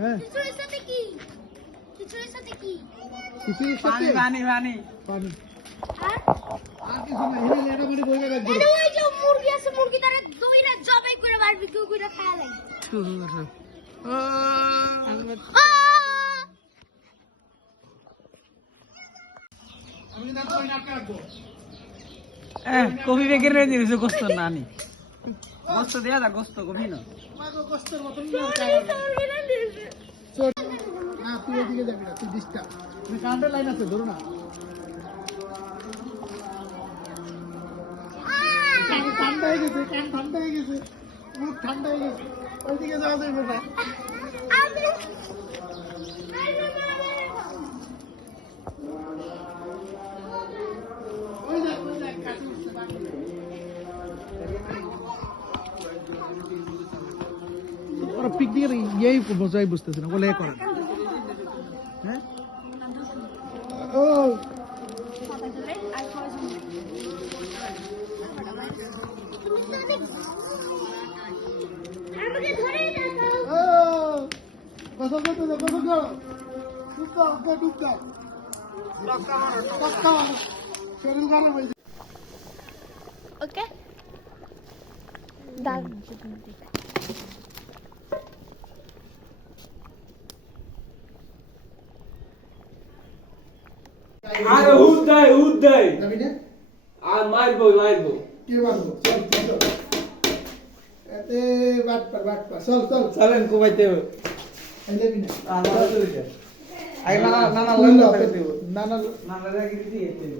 হ্যাঁ খিচুড়ির সাথে কি? খিচুড়ির সাথে কি? খিচুড়ির সাথে পানি পানি আর আর কিছু না এনে এটা মানে বইটা রাখবে এটা ওই যে মুরগি আছে, মুরগি তারা দইরা জবাই করে বারবিকিউ করে খাওয়া লাগে। আমি না তো না কাটবো কবি বেগের রে দিছে গোস্ত নানি গোস্ত দেয়া দা গোস্ত কবি না মাগো কষ্টের মতন না না তুই এদিকে যাবি না তুই ডিস্টার্ব তুই কারেন্টের লাইন আছে ধরো না ঠান্ডা হয়ে গেছে কান ঠান্ডা হয়ে গেছে মুখ ঠান্ডা হয়ে গেছে ওইদিকে যাওয়া যাবে না ওই দেখ কাটি উঠছে বাকি ওরা পিকনিকের ইয়েই বোঝাই বুঝতেছে না বলে করে হ্যাঁ ও আমাকে ধরে রাখো। ও কসম করতে দাও কসম করো ডুবকা শরীর খারাপ হয়েছে ওকে দাও আরে উদ্দাই যাবি না আর মারবো কে মারবো চল চল এতে বাট পার চল চলেন কোবাইতে এই যাবি না আই না না না তুই লইলো লাও, ফেলে দেব না না না না লাগি দিয়ে দেব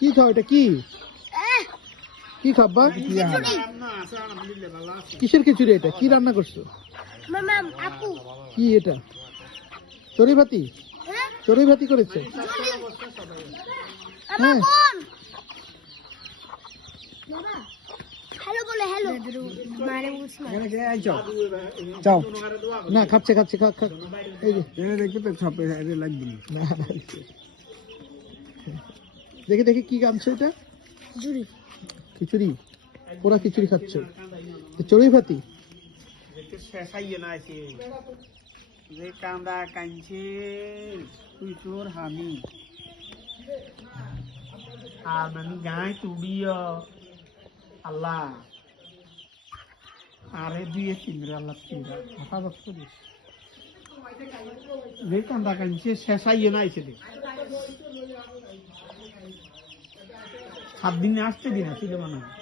কি খাও এটা কি কি খাবা কিসের খিচুড়ি এটা কি রান্না করছো মামা আপু কি এটা চড়ুই ভাতি হ্যাঁ চড়ুই ভাতি করেছো আমার হ্যাঁ। বোন বাবা হ্যালো বলে হ্যালো মারে বুঝনা যাও না খাচ্ছে খা এই যে এনে দেখবে তো ছপে এর লাগবে না দেখি কি গামছো এটা জুরি খিচুড়ি ওরা খিচুড়ি খাচ্ছে চড়ুই ভাতি দেখতে শেষাইয়ে না আছে যে কান্দা কাঞ্চে তুই তোর হামি আর মানে গায় তুড়িও আল্লাহ আরে দিয়ে তিনরা আল্লাহ তিনরা কথা বস্তু দিস যে কান্দা কাঞ্চে শেষাইয়ে না আছে দেখ 7 দিনে আসতে দিন ছিল মনে হয়